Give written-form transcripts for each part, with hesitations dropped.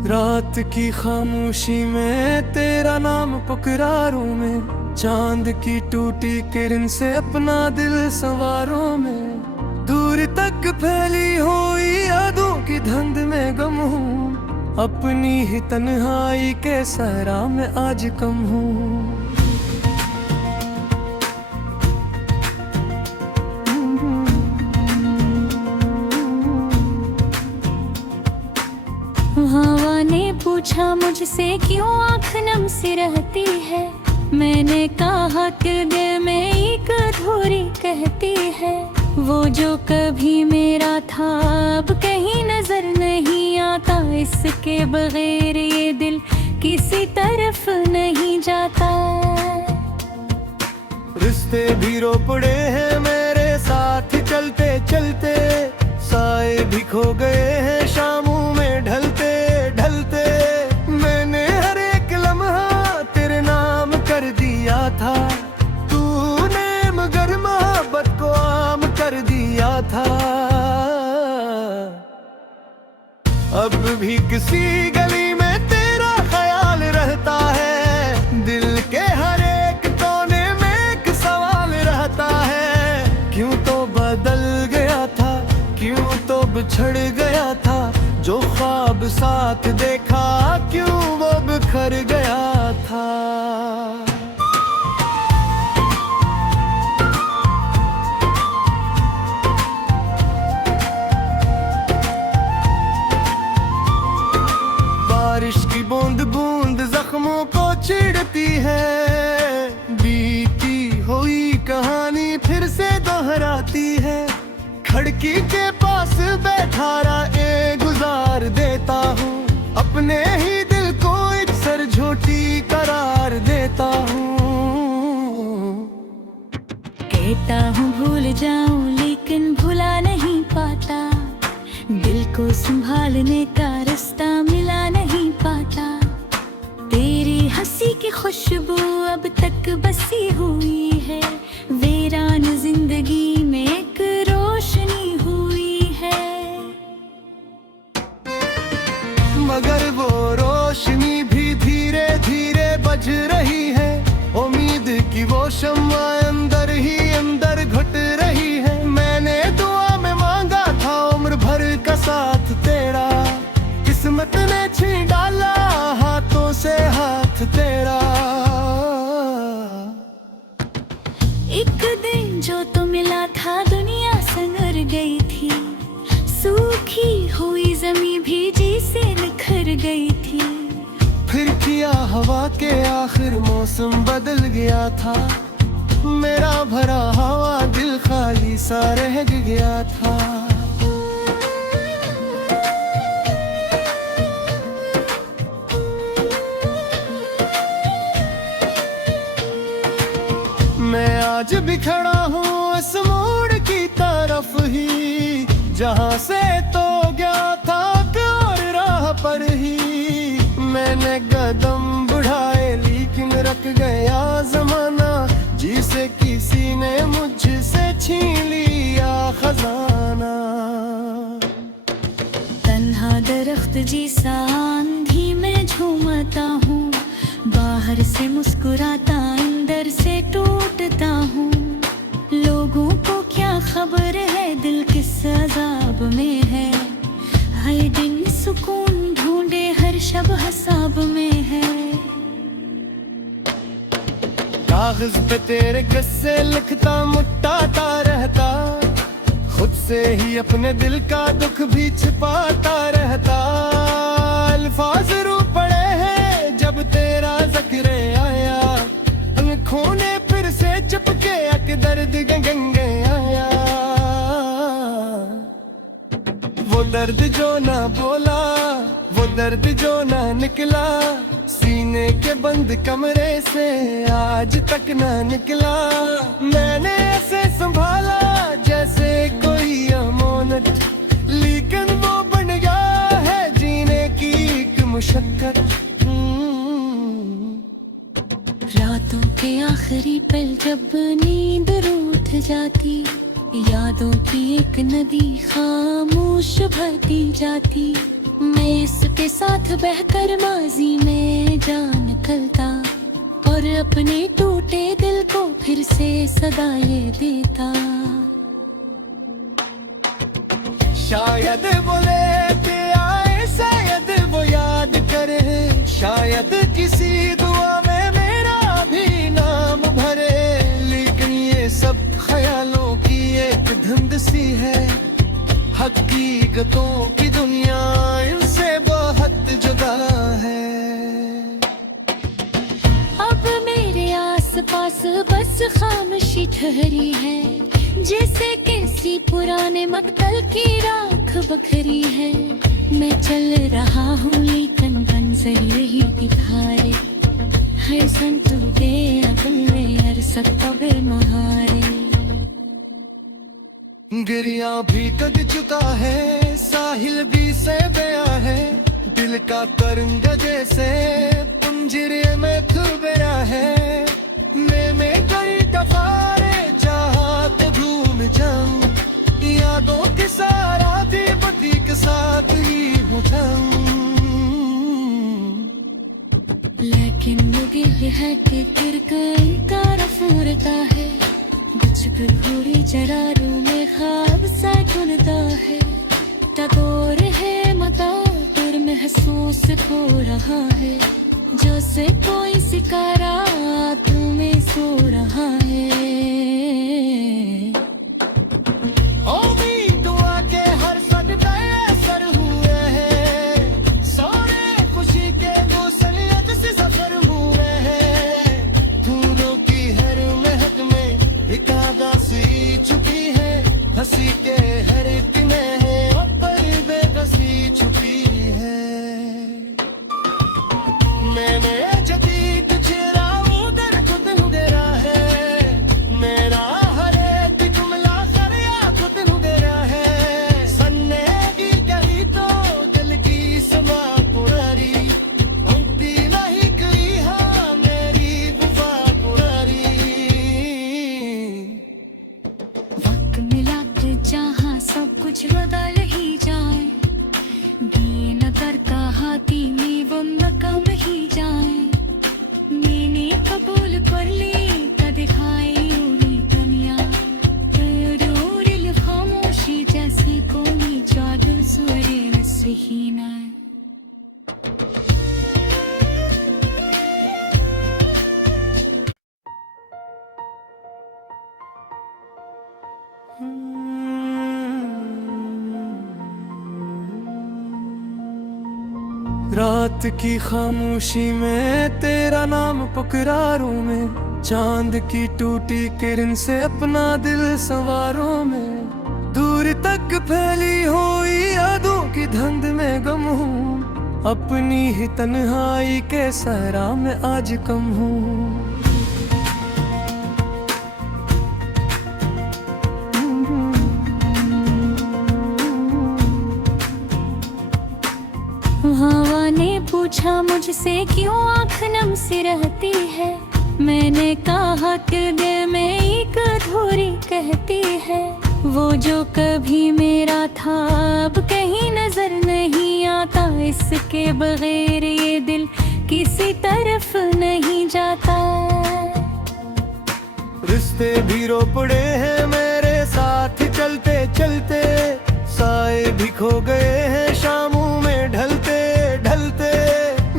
रात की खामोशी में तेरा नाम पुकारूं मैं, चांद की टूटी किरण से अपना दिल संवारों में। दूर तक फैली हुई यादों की धुंध में गम हूँ, अपनी ही तन्हाई के सहरा में आज कम हूँ। हवा ने पूछा मुझसे क्यों आँख नम सी रहती है, मैंने कहा कि दिल में एक अधूरी कहती है। वो जो कभी मेरा था अब कहीं नजर नहीं आता, इसके बगैर ये दिल किसी तरफ नहीं जाता। रिश्ते भी रो पड़े हैं मेरे साथ चलते चलते, साए भी खो गए हैं शामों में ढलते ढलते। मैंने हर एक लम्हा तेरे नाम कर दिया था, तूने मगर मोहब्बत को आम कर दिया था। अब भी किसी गली में तेरा ख्याल रहता है, दिल के हर एक कोने में एक सवाल रहता है। क्यों तो बदल गया था, क्यों तो बिछड़ गया था, जो ख्वाब साथ देखा क्यों वो बिखर गया था। बारिश की बूंद बूंद जख्मों को चिढ़ती है, बीती हुई कहानी फिर से दोहराती है। खिड़की के पास बैठा राहें गुजार देता हूँ, अपने ही दिल को एक सरझोटी करार देता हूँ। कहता हूँ भूल जाऊं लेकिन भुला नहीं पाता, दिल को संभालने का रास्ता मिला नहीं पाता। तेरी हंसी की खुशबू अब तक बसी हुई है, वीरान जिंदगी में एक रोशनी हुई है। मगर वो रोशनी भी धीरे धीरे बज रही है, उम्मीद की वो शम्मा अंदर ही अंदर घुट रही है। मैंने दुआ में मांगा था उम्र भर का साथ तेरा, किस्मत ने छीन डाला हाथों से हाथ तेरा। एक दिन जो तो मिला था दुनिया संवर गई थी, सूखी हुई जमी भी जी से निखर गई थी। फिर किया हवा के आखिर मौसम बदल गया था, मेरा भरा हवा दिल खाली सा रह गया था। मैं आज भी खड़ा हूँ इस मोड़ की तरफ ही, जहाँ से तो गया था प्यार राह पर ही। मैंने कदम बढ़ाए लेकिन रख गया जमाना, जिसे किसी ने मुझसे छीन लिया खजाना। तन्हा दरख्त जैसा आंधी में झूमता हूँ, बाहर से मुस्कुराता अंदर से टूटता हूँ। लोगों को क्या खबर है दिल किस अजाब में है, हर दिन सुकून ढूंढे हर शब हसाब में है। कागज पे तेरे किस्से लिखता मुटाता रहता, खुद से ही अपने दिल का दुख भी छिपाता रहता। अल्फाज रो पड़े हैं जब तेरा जिक्र आया, आँखों ने फिर से चपके के दर्द गंगे आया। वो दर्द जो ना बोला, वो दर्द जो ना निकला, सीने के बंद कमरे से आज तक ना निकला। मैंने ऐसे संभाला जैसे कोई अमानत, लेकिन वो बन गया है जीने की एक मुशक्कत। रातों के आखिरी पल जब नींद रूठ जाती, यादों की एक नदी खामोश बहती जाती। मैं इसके साथ बहकर माजी में जा निकलता और अपने टूटे दिल को फिर से सदा ये देता। शायद वो लेते आए, शायद वो याद करे, शायद किसी दुआ में मेरा भी नाम भरे। लेकिन ये सब ख्यालों की एक धुंध सी है, हकीकतों की दुनिया इनसे बहुत जुदा है। अब मेरे आसपास बस खामोशी ठहरी है, जैसे किसी पुराने मकतल की राख बखरी है। मैं चल रहा हूँ लेकिन मंज़िल यही दिखाए, हर संतुले अगल में हर सकबे महारे। गिरिया भी कद चुका है, साहिल भी से गया है, दिल का तरंग जैसे पंजरे में डूब गया है। मैं कई दफारे चाहत घूम जाऊं, यादों के सारा दीपति के साथ ही हो जाऊं। लेकिन मुझे ये है कि किरकिर का रफूरता है, बचकर पूरी जरारू में ख्वाब सा धुनता है। टकोर है मता पर महसूस हो रहा है, जैसे कोई सिकारा तुम्हें सो रहा है। दुआ के हर सजदे असर हुए हैं, सारे खुशी के दूसरे से सफर हुए हैं। फूलों की हर महक में एक आगासी छुपी है, हंसी के हर एक में है पर बेबसी छुपी है। मैंने जदीद चेहरा उधर खुद नुगेरा है, मेरा हर एक जुमला सरिया खुद नुगेरा है। सन्ने की कही तो दिल की समा पुरारी, उनकी नहीं करी हाँ मेरी वफा पुरारी। वक्त मिला के जहाँ सब कुछ बदल ही जाए, दिए नजर का हाथी में वो नकम ही जाए। मैंने कबूल कर ली तो दिखाई उड़ी दुनिया, और खामोशी जैसी कोई जादू सुरे में सही ना। रात की खामोशी में तेरा नाम पुकारूं मैं, चांद की टूटी किरण से अपना दिल संवारों में। दूर तक फैली हुई यादों की धुंध में गम हूँ, अपनी ही तन्हाई के सहरा में आज कम हूँ। हवा ने पूछा मुझसे क्यों आँख नम सी रहती है, मैंने कहा कि दिल में एक अधूरी कहती है। वो जो कभी मेरा था अब कहीं नजर नहीं आता, इसके बगैर ये दिल किसी तरफ नहीं जाता। रिश्ते भी रो पड़े हैं मेरे साथ चलते चलते, साए भी खो गए हैं शामों में ढलते ढलते।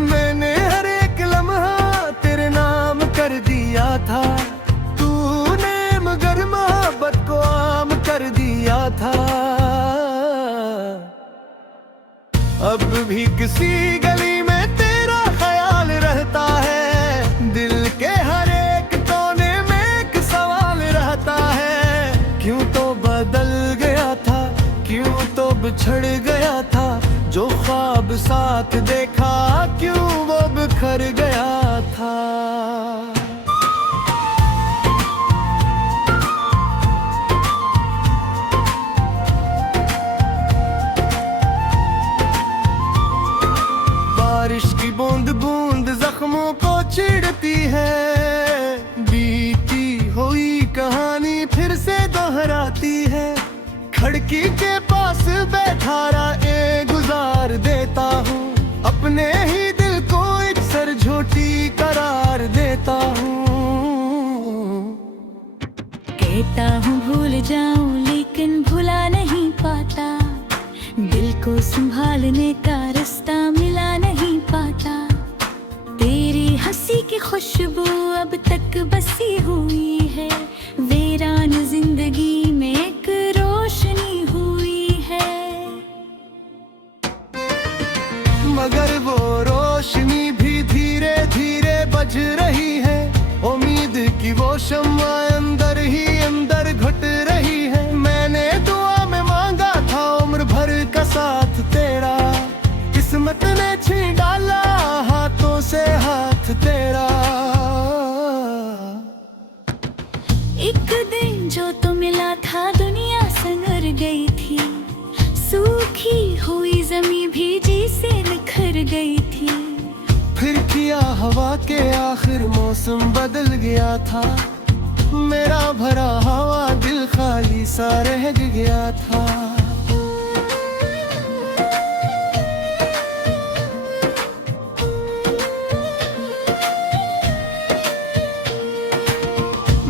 मैंने हर एक लम्हा तेरे नाम कर दिया था, तूने मगर मोहब्बत को आम कर दिया था। अब भी किसी गली में तेरा ख्याल रहता है, दिल के हर एक कोने में एक सवाल रहता है। क्यों तो बदल गया था, क्यों तो बिछड़ गया था, जो ख्वाब साथ देखा क्यों वो बिखर गया था। बारिश की बूंद बूंद जख्मों को चिढ़ती है, बीती हुई कहानी फिर से दोहराती है। खिड़की के पास बैठा रहा गुजार देता अपने ही दिल को एक सरझोटी करार देता हूँ। कहता हूँ भूल जाऊं लेकिन भुला नहीं पाता, दिल को संभालने का रास्ता मिला नहीं पाता। तेरी हंसी की खुशबू अब तक बसी हुई है, वीरान जिंदगी में एक रोशनी हुई है। मगर वो रोशनी भी धीरे धीरे बज रही है, उम्मीद की वो शम्मा अंदर ही अंदर घुट रही है। मैंने दुआ में मांगा था उम्र भर का साथ तेरा, किस्मत ने छीन डाला हाथों से हाथ तेरा। एक दिन जो तो मिला था दुनिया संवर गई थी, सूखी हुई जमीन भी जी से निखर गई थी। फिर किया हवा के आखिर मौसम बदल गया था, मेरा भरा हवा दिल खाली सा रह गया था।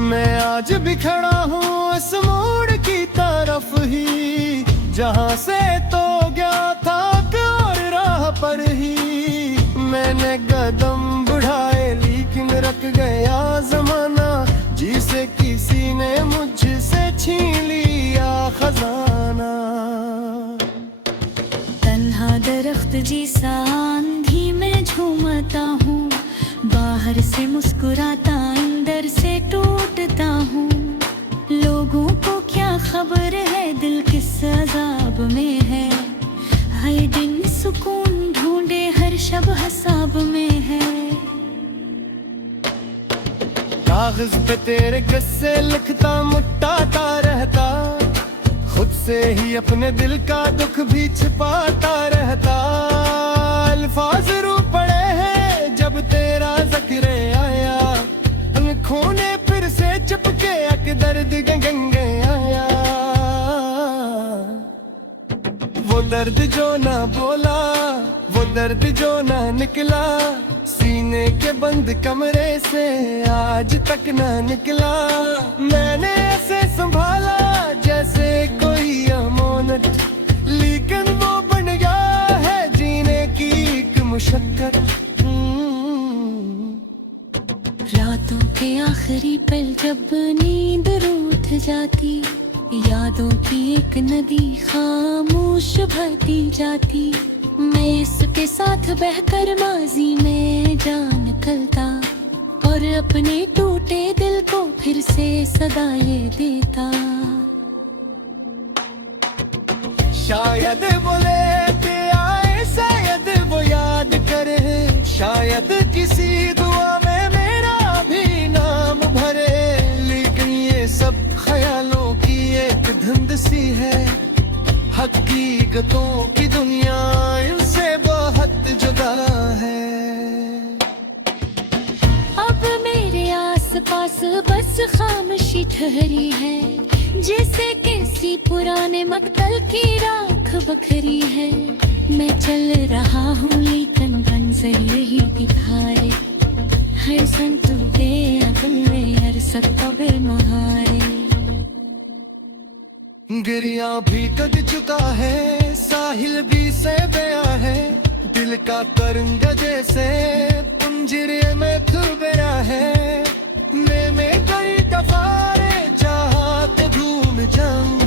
मैं आज भी खड़ा हूँ इस मोड़ की तरफ ही, जहाँ से तो गया था और राह पर ही। मैंने कदम बढ़ाए लेकिन रख गया जमाना, जिसे किसी ने मुझसे छीन लिया खजाना। तन्हा दरख्त जैसा आंधी में झूमता हूँ, बाहर से मुस्कुराता अंदर से टूटता हूँ। लोगों को क्या खबर है दिल किस अजाब में है, हर दिन सुकून ढूंढे हर शब हसाब में है। कागज पे तेरे किस्से लिखता मुटाता रहता, खुद से ही अपने दिल का दुख भी छिपाता रहता। अल्फाज रू पड़े हैं जब तेरा जिक्र आया, आँखों ने फिर से चपके के दर्द गंगे आया। वो दर्द जो ना बोला, वो दर्द जो ना निकला, सीने के बंद कमरे से आज तक ना निकला। मैंने ऐसे संभाला जैसे कोई अमानत, लेकिन वो बन गया है जीने की एक मुशक्कत। रातों के आखिरी पल जब नींद रूठ जाती, यादों की एक नदी खामोश बहती जाती। मैं इसके साथ बहकर माजी में जा निकलता, और अपने टूटे दिल को फिर से सदाएं देता। शायद वो लेते आए, शायद वो याद करे, शायद किसी दुआ में मेरा भी नाम भरे। लेकिन ये सब ख्यालों की एक धुंध सी है, हकीकतों की दुनिया इनसे बहुत जुदा है। अब मेरे आसपास बस खामोशी ठहरी है, जैसे किसी पुराने मकतल की राख बखरी है। मैं चल रहा हूँ लेकिन मंजिल यही दिखाए, हर संतुले अगल में हर सकबे मुहारे। गिरिया भी कद चुका है, साहिल भी से गया है, दिल का करंग जैसे पंजरे में खुल गया है। मैं कई दफारे चाहत घूम जाऊं,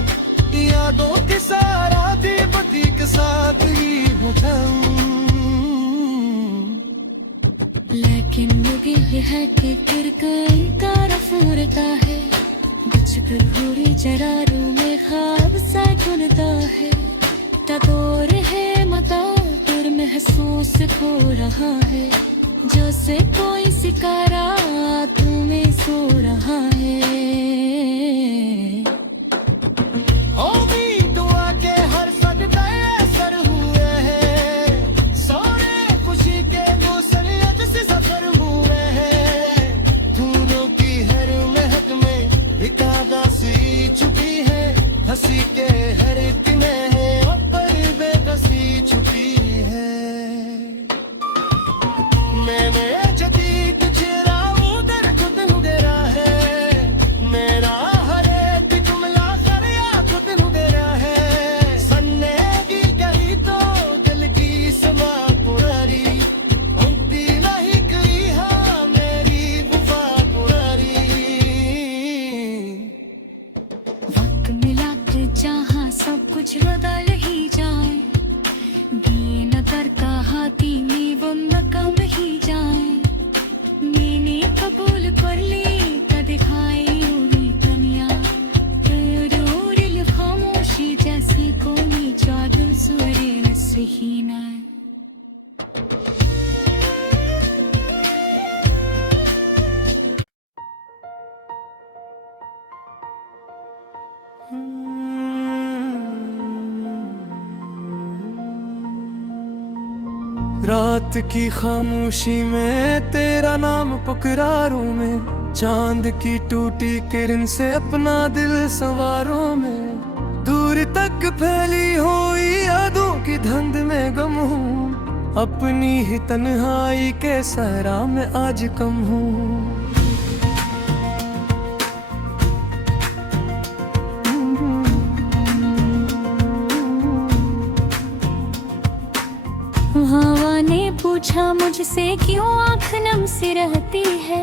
यादों के सारा दीपति के साथ ही हो जाऊं। लेकिन मुझे है कि फिर कई तरफ उड़ता है, बचकर पूरी जरारू में ख्वाब सा धुनता है। तदोर है मता पर महसूस हो रहा है, जैसे कोई सिकारा तुम्हें सो रहा है। दुआ के हर सदक़े असर हुए हैं, सोने खुशी के दूसरे से सफर हुए हैं। फूलों की हर महक में एक आगासी छुपी है, हंसी के हर एक में है पर बेबसी छुपी है। रात की खामोशी में तेरा नाम पुकारूं मैं, चांद की टूटी किरण से अपना दिल संवारूं मैं। दूर तक फैली हुई यादों की धुंध में गम हूँ, अपनी ही तन्हाई के सहरा में आज कम हूँ। हवा ने पूछा मुझसे क्यों आँख नम सी रहती है,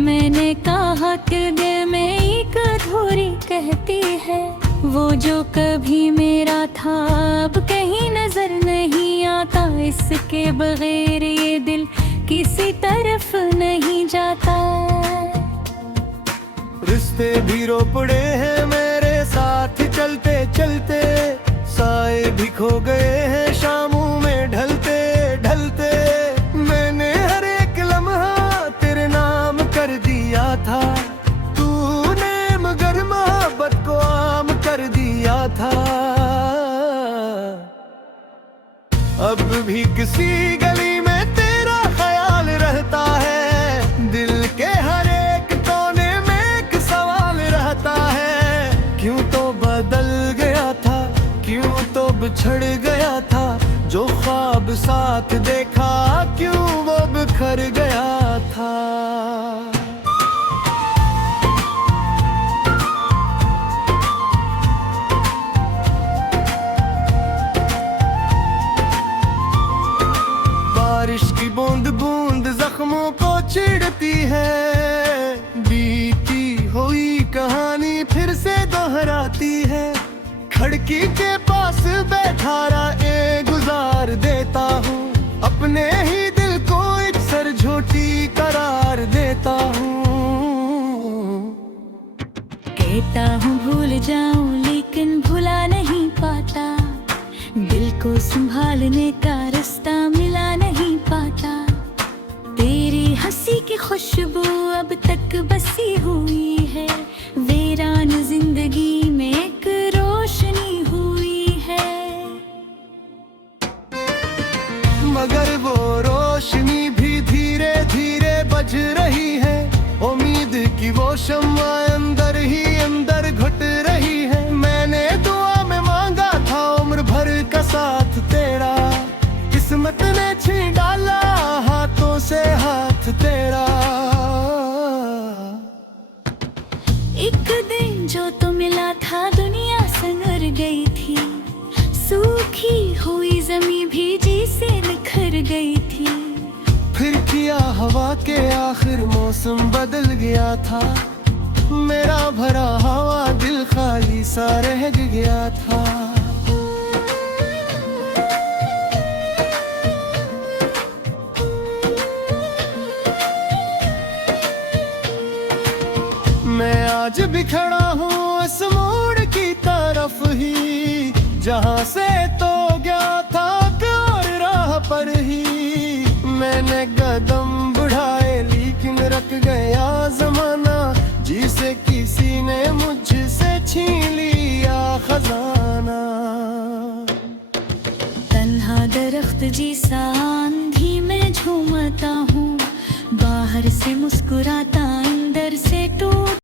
मैंने कहा कि दिल में एक अधूरी कहती है। वो जो कभी मेरा था अब कहीं नजर नहीं आता, इसके बगैर ये दिल किसी तरफ नहीं जाता। रिश्ते भी रो पड़े हैं मेरे साथ चलते चलते, साए भी खो गए हैं शामों में ढलते ढलते। मैंने हर एक लम्हा तेरे नाम कर दिया था, तूने मगर मोहब्बत को आम कर दिया था। अब भी किसी गली में तेरा ख्याल रहता है, दिल के हर एक कोने में एक सवाल रहता है। क्यों तो बदल गया था, क्यों तो बिछड़ गया था, जो ख्वाब साथ देखा क्यों वो बिखर गया था। बारिश की बूंद बूंद जख्मों को चिढ़ती है, बीती हुई कहानी फिर से दोहराती है। खिड़की के पास बैठा राहें गुजार देता हूँ, अपने ही दिल को एक सरझोटी करार देता हूँ। कहता हूँ भूल जाऊं लेकिन भुला नहीं पाता, दिल को संभालने का रास्ता मिला नहीं पाता। तेरी हंसी की खुशबू अब तक बसी हुई है, वीरान जिंदगी में एक रोशनी हुई है। मगर वो रोशनी भी धीरे धीरे बज रही है, उम्मीद की वो शम्मा अंदर ही अंदर घुट रही है। मैंने दुआ में मांगा था उम्र भर का साथ तेरा, किस्मत ने छीन डाला हाथों से हाथ तेरा। एक दिन जो तो मिला था दुनिया संवर गई थी, सूखी हुई जमी भीजी से निखर गई थी। फिर किया हवा के आखिर मौसम बदल गया था, मेरा भरा हवा दिल खाली सा रह गया था। मैं आज भी खड़ा हूँ इस मोड़ की तरफ ही, जहाँ से तो गया था और राह पर ही। मैंने कदम बढ़ाए लेकिन रख गया जमाना,